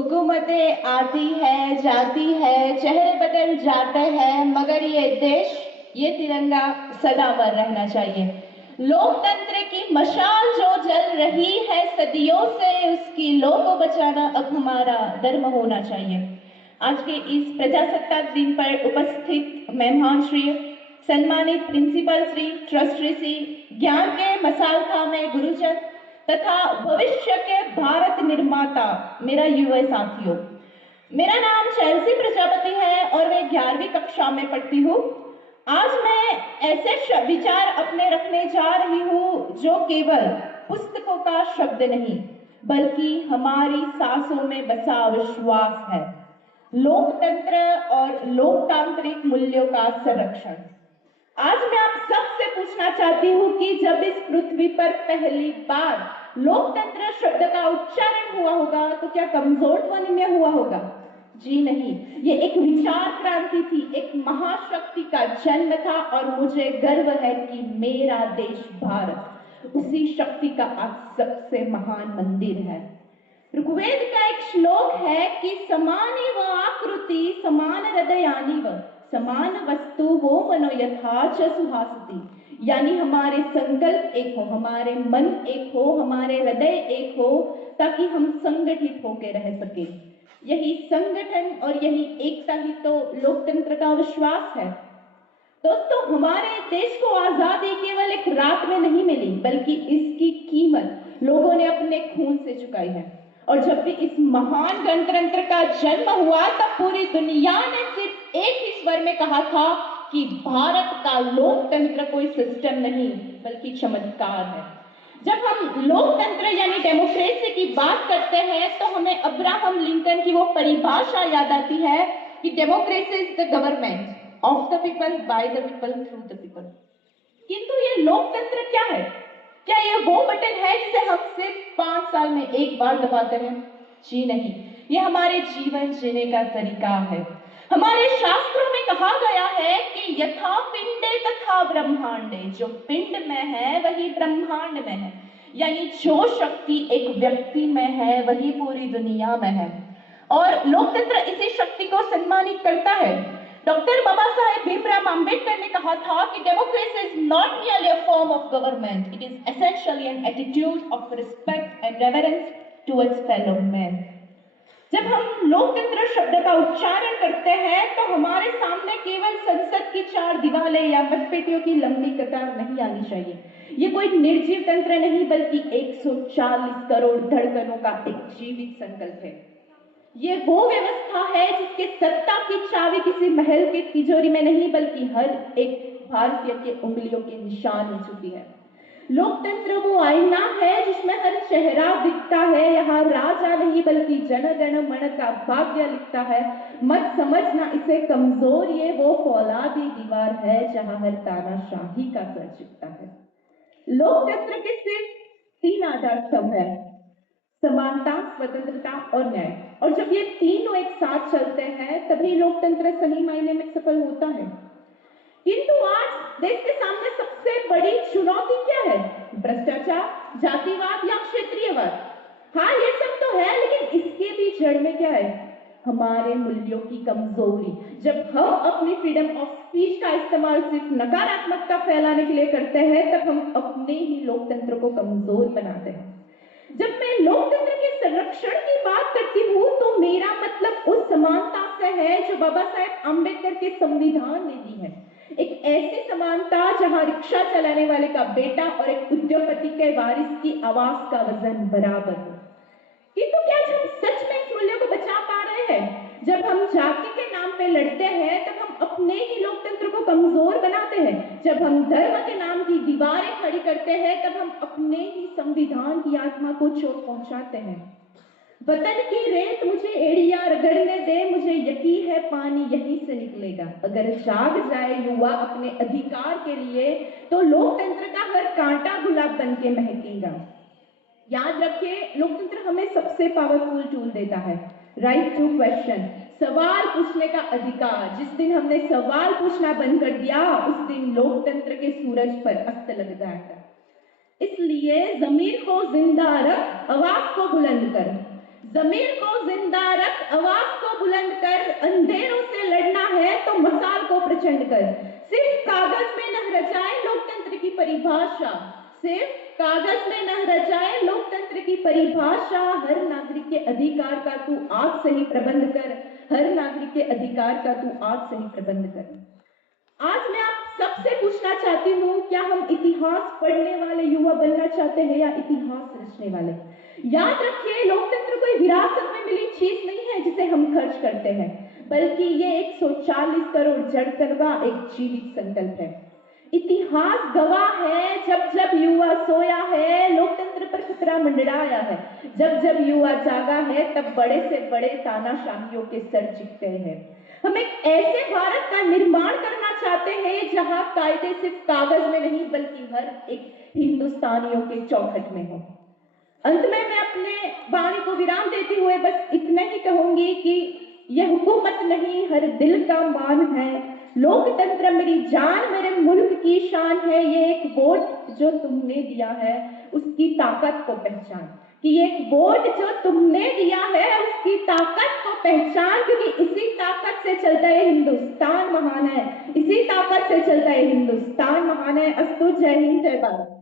हुकूमतें आती है, जाती है, चेहरे बदल जाते हैं, मगर ये देश, ये तिरंगा सदा अमर रहना चाहिए। लोकतंत्र की मशाल जो जल रही है सदियों से, उसकी लौ को बचाना अब हमारा धर्म होना चाहिए। आज के इस प्रजासत्ताक दिन पर उपस्थित मेहमान श्री, सम्मानित प्रिंसिपल श्री, ट्रस्टी श्री, ज्ञान के मसाल थामे गुरुजन तथा भविष्य के भारत निर्माता मेरा युवा साथियों, मेरा नाम चेल्सी प्रजापति है और मैं 11वीं कक्षा में पढ़ती हूँ। आज मैं ऐसे विचार अपने रखने जा रही हूँ जो केवल पुस्तकों का शब्द नहीं, बल्कि हमारी सांसों में बसा विश्वास है। लोकतंत्र और लोकतांत्रिक मूल्यों का संरक्षण। आज मैं आप सबसे पूछना चाहती हूँ कि जब इस पृथ्वी पर पहली बार लोकतंत्र शब्द का उच्चारण हुआ होगा तो क्या कमजोर ध्वनि में हुआ होगा? जी नहीं, ये एक विचार क्रांति थी, एक महाशक्ति का जन्म था और मुझे गर्व है कि मेरा देश भारत उसी शक्ति का आज सबसे महान मंदिर है। ऋग्वेद का एक श्लोक है कि समानी व आकृति समान हृदयानी व समान वस्तु वो मनो यथा च सुहासति, यानी हमारे संकल्प एक हो, हमारे मन एक हो, हमारे हृदय एक हो, ताकि हम संगठित होकर रह सके। यही संगठन और यही एकता ही तो लोकतंत्र का विश्वास है। दोस्तों, हमारे देश को आजादी केवल एक रात में नहीं मिली, बल्कि इसकी कीमत लोगों ने अपने खून से चुकाई है। और जब भी इस महान गणतंत्र का जन्म हुआ तब पूरी दुनिया ने सिर्फ एक ही स्वर में कहा था कि भारत का लोकतंत्र कोई सिस्टम नहीं बल्कि चमत्कार है। जब हम लोकतंत्र यानी डेमोक्रेसी की बात करते हैं तो हमें अब्राहम लिंकन की वो परिभाषा याद आती है कि democracy is the government of the people, by the people, through the people. किंतु ये लोकतंत्र क्या है? क्या ये वो बटन है जिसे हम सिर्फ 5 साल में एक बार दबाते हैं? जी नहीं, ये हमारे जीवन जीने का तरीका है। हमारे शास्त्रों में कहा गया है कि यथा पिंडे तथा ब्रह्मांडे, जो पिंड में है वही ब्रह्मांड में है, यानी जो शक्ति एक व्यक्ति में है वही पूरी दुनिया में है। और लोकतंत्र इसी शक्ति को सम्मानित करता है। डॉक्टर बाबा साहेब भीमराव अंबेडकर ने कहा था कि democracy is not merely a form of government, it is essentially an attitude of respect and reverence towards fellow men। जब हम लोकतंत्र शब्द का उच्चारण करते हैं तो हमारे सामने केवल संसद की 4 दीवारें या मतपेटियों की लंबी कतार नहीं आनी चाहिए। ये कोई निर्जीव तंत्र नहीं बल्कि 140 करोड़ धड़कनों का एक जीवित संकल्प है। ये वो व्यवस्था है जिसके सत्ता की चाबी किसी महल की तिजोरी में नहीं बल्कि हर एक भारतीय के उंगलियों के निशान में छुपी है। लोकतंत्र वो आईना है जिसमें हर चेहरा दिखता है। यहाँ राजा नहीं बल्कि जन गण मन का भाग्य लिखता है। मत समझना इसे कमजोर, ये वो फौलादी दीवार है जहाँ हर तानाशाही का सर झुकता है। लोकतंत्र के सिर्फ 3 आधार स्तंभ है, समानता, स्वतंत्रता और न्याय। और जब ये तीनों एक साथ चलते हैं तभी लोकतंत्र सही मायने में सफल होता है। किंतु आज देश के सामने सबसे बड़ी चुनौती क्या है? भ्रष्टाचार, जातिवाद या क्षेत्रीयवाद? हाँ, ये सब तो है, लेकिन इसके भी जड़ में क्या है? हमारे मूल्यों की कमजोरी। जब हम अपनी फ्रीडम ऑफ स्पीच का इस्तेमाल सिर्फ नकारात्मकता फैलाने के लिए करते हैं तब हम अपने ही लोकतंत्र को कमजोर बनाते हैं। जब मैं लोकतंत्र के संरक्षण की बात करती हूँ तो मेरा मतलब उस समानता से है जो बाबा साहेब अम्बेडकर के संविधान ने दी है। एक ऐसी समानता जहाँ रिक्शा चलाने वाले का बेटा और एक उद्योगपति के वारिस की आवाज का वजन बराबर हो। किंतु क्या हम सच में इस मूल्य को बचा पा रहे हैं? जब हम जाति के नाम पे लड़ते हैं तब हम अपने ही लोकतंत्र को कमजोर बनाते हैं। जब हम धर्म के नाम की दीवारें खड़ी करते हैं तब हम अपने ही संविधान की आत्मा को चोट पहुंचाते हैं। वतन की रेत मुझे एड़िया रगड़ने दे, मुझे यकीन है पानी यहीं से निकलेगा। अगर जाग जाए युवा अपने अधिकार के लिए तो लोकतंत्र का हर कांटा गुलाब बन के महकेगा। याद रखिए, लोकतंत्र हमें सबसे पावरफुल टूल देता है, राइट टू क्वेश्चन, सवाल पूछने का अधिकार। जिस दिन हमने सवाल पूछना बंद कर दिया उस दिन लोकतंत्र के सूरज पर अस्त लग जाएगा। इसलिए जमीर को जिंदा रख, आवाज को बुलंद कर। जमीर को जिंदा रख, आवाज को बुलंद कर, अंधेरों से लड़ना है तो मसाल को प्रचंड कर। सिर्फ कागज में न रचाए लोकतंत्र की परिभाषा, सिर्फ कागज में न रचाए लोकतंत्र की परिभाषा, हर नागरिक के अधिकार का तू आज से ही प्रबंध कर, हर नागरिक के अधिकार का तू आज से ही प्रबंध कर। आज मैं आप सबसे पूछना चाहती हूँ, क्या हम इतिहास पढ़ने वाले युवा बनना चाहते हैं या इतिहास रचने वाले? याद रखिए, लोकतंत्र कोई विरासत में मिली चीज नहीं है जिसे हम खर्च करते हैं, बल्कि ये 140 करोड़ जड़कन का एक जीवित संकल्प है। इतिहास गवाह है, जब जब युवा सोया है लोकतंत्र पर खतरा मंडराया है, जब जब युवा जागा है तब बड़े से बड़े तानाशाहियों के सर झुकते हैं। हम एक ऐसे भारत का निर्माण करना चाहते हैं जहां कायदे सिर्फ कागज में नहीं बल्कि हर एक हिंदुस्तानियों के चौखट में हो। अंत में मैं अपने वाणी को विराम देते हुए बस इतना ही कहूंगी कि यह हुकूमत नहीं, हर दिल का मान है। लोकतंत्र मेरी जान, मेरे मुल्क की शान है। ये एक वोट जो तुमने दिया है उसकी ताकत को पहचान, कि ये एक वोट जो तुमने दिया है उसकी ताकत को पहचान, क्योंकि इसी ताकत से चलता है हिंदुस्तान महान है, इसी ताकत से चलता है हिंदुस्तान महान है। अस्तु, जय हिंद, जय भारत।